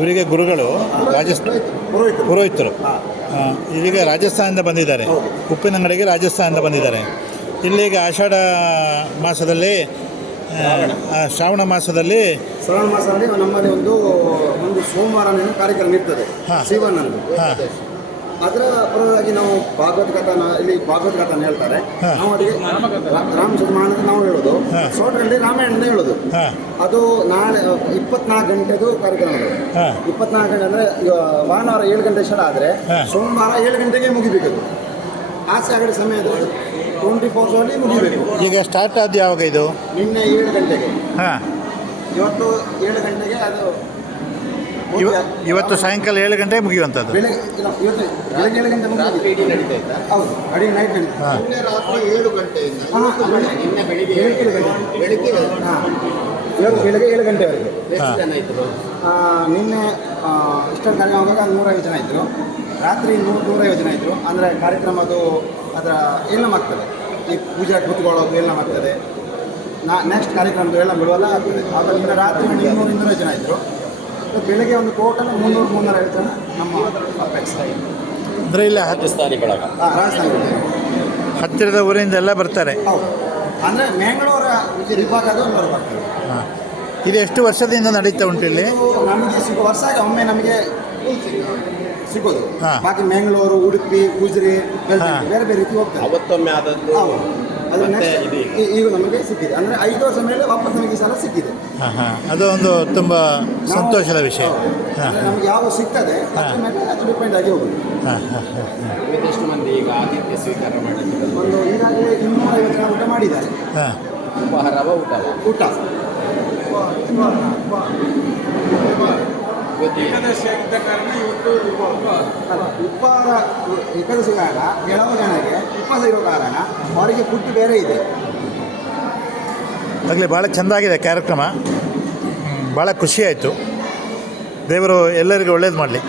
ಇವರಿಗೆ ಗುರುಗಳು ಪುರೋಹಿತರು. ಇದೀಗ ರಾಜಸ್ಥಾನದಿಂದ ಬಂದಿದ್ದಾರೆ. ಉಪ್ಪಿನಂಗಡಿಗೆ ರಾಜಸ್ಥಾನದಿಂದ ಬಂದಿದ್ದಾರೆ. ಇಲ್ಲಿಗೆ ಆಷಾಢ ಮಾಸದಲ್ಲಿ ಶ್ರಾವಣ ಮಾಸದಲ್ಲಿ ನಮ್ಮಲ್ಲಿ ಒಂದು ಸೋಮವಾರ ಕಾರ್ಯಕ್ರಮ ಇರ್ತದೆ ಶಿವನಂದು. ಅದರ ಪರವಾಗಿ ನಾವು ಭಾಗವತ ಕಥಾನ ಹೇಳ್ತಾರೆ. ನಾವು ಅದಕ್ಕೆ ರಾಮಚಂದ್ರ ನಾವು ಹೇಳೋದು, ಸೋಟರಲ್ಲಿ ರಾಮಾಯಣ ಹೇಳೋದು. ಅದು ನಾಳೆ 24 ಗಂಟೆದು ಕಾರ್ಯಕ್ರಮ. 24 ಗಂಟೆ ಅಂದರೆ ಭಾನುವಾರ 7 ಗಂಟೆ ಸ್ಟಾರ್ಟ್ ಆದರೆ ಸೋಮವಾರ 7 ಗಂಟೆಗೆ ಮುಗಿಬೇಕು. ಆಚೆ ಆಗಡೆ ಸಮಯದ 24 ಮುಗಿಬೇಕು. ಈಗ ಸ್ಟಾರ್ಟ್ ಆದ ಯಾವಾಗ ಇದು? ನಿನ್ನೆ 7 ಗಂಟೆಗೆ. ಇವತ್ತು 7 ಗಂಟೆಗೆ ಅದು ಇವತ್ತು ಸಾಯಂಕಾಲ 7 ಗಂಟೆಗೆ ಮುಗಿಯುವಂಥದ್ದು. ಇವತ್ತು ಬೆಳಗ್ಗೆ 7 ಗಂಟೆ ನಡೀತಾ ಇತ್ತಾ? ಹೌದು, ಅಡಿ ನೈಟ್ ನಡೀತಾ. ನಿನ್ನೆ ರಾತ್ರಿ 7 ಗಂಟೆಯಿಂದ ನಿನ್ನೆ ಬೆಳಿಗ್ಗೆ 7 ಗಂಟೆ ಇವತ್ತು ಬೆಳಗ್ಗೆ 7 ಗಂಟೆವರೆಗೆ. ಎಷ್ಟು ಜನ ಇದ್ದರು? ನಿನ್ನೆ ಇಷ್ಟೊಂದು ಕಾರ್ಯ ಆಗುವಾಗ 150 ಜನ ಇದ್ದರು. ರಾತ್ರಿ 150 ಜನ ಇದ್ದರು. ಅಂದರೆ ಕಾರ್ಯಕ್ರಮದು ಅದರ ಎಲ್ಲ ಆಗ್ತದೆ. ಈ ಪೂಜೆ ಕೂತ್ಕೊಳ್ಳೋದು ಎಲ್ಲ ಆಗ್ತದೆ. ನೆಕ್ಸ್ಟ್ ಕಾರ್ಯಕ್ರಮದ್ದು ಎಲ್ಲ ಬಿಡುವಲ್ಲ ಆಗ್ತದೆ. ಆಗ ನಿನ್ನೆ ರಾತ್ರಿ 200-250 ಜನ ಇದ್ದರು. ಬೆಳಗ್ಗೆ ಒಂದು ಟೋಟಲ್ 300-350 ಜನ ನಮ್ಮ ಅಪೇಕ್ಷೆ. ಅಂದರೆ ಇಲ್ಲ ರಾಜಸ್ಥಾನಿಗಳಾಗ ಹತ್ತಿರದ ಊರಿಂದ ಎಲ್ಲ ಬರ್ತಾರೆ. ಹೌದು, ಅಂದರೆ ಮ್ಯಾಂಗ್ಳೂರ ವಿಭಾಗದ ಎಲ್ಲರೂ ಬರ್ತಾರೆ. ಇದು ಎಷ್ಟು ವರ್ಷದಿಂದ ನಡೀತಾ ಉಂಟು ಇಲ್ಲಿ? ನಮಗೆ ವರ್ಷ ಒಮ್ಮೆ ನಮಗೆ ಸಿಗೋದು. ಬಾಕಿ ಮ್ಯಾಂಗ್ಳೂರು, ಉಡುಪಿ, ಗುಜರಿ, ಬೇರೆ ಬೇರೆ ರೀತಿ ಹೋಗ್ತಾರೆ. ಅವತ್ತೊಮ್ಮೆ ಆದದ್ದು ಅದು ಈಗ ನಮಗೆ ಸಿಕ್ಕಿದೆ. ಅಂದರೆ 5 ವರ್ಷ ಮೇಲೆ ವಾಪಸ್ ನಮಗೆ ಈ ಸಲ ಸಿಕ್ಕಿದೆ. ಅದು ಒಂದು ತುಂಬ ಸಂತೋಷದ ವಿಷಯ. ನಮಗೆ ಯಾವ ಸಿಗ್ತದೆ ಅದ್ರ ಮೇಲೆ ಅದು ಡಿಪೆಂಡ್ ಆಗಿ ಹೋಗುದು. ಎಷ್ಟು ಮಂದಿ ಈಗ ಆತಿಥ್ಯ ಸ್ವೀಕಾರ ಮಾಡಿದ್ದಾರೆ? ಒಂದು ಈಗಾಗಲೇ 250 ಜನ ಊಟ ಮಾಡಿದ್ದಾರೆ. ಉಪಹಾರವ ಊಟ ಏಕಾದಶಿ ಆಗಿದ್ದ ಕಾರಣ ಇವತ್ತು ಉಪಹಾರ ಏಕಾದಶಿ ಕಾರಣ ಕೆಲವು ಜನಕ್ಕೆ ಉಪವಾಸ ಇರೋ ಕಾರಣ ಅವರಿಗೆ ಫುಡ್ ಬೇರೆ ಇದೆ. ಆಗಲಿ ಭಾಳ ಚೆಂದಾಗಿದೆ ಕಾರ್ಯಕ್ರಮ. ಭಾಳ ಖುಷಿಯಾಯಿತು. ದೇವರು ಎಲ್ಲರಿಗೂ ಒಳ್ಳೇದು ಮಾಡಲಿ.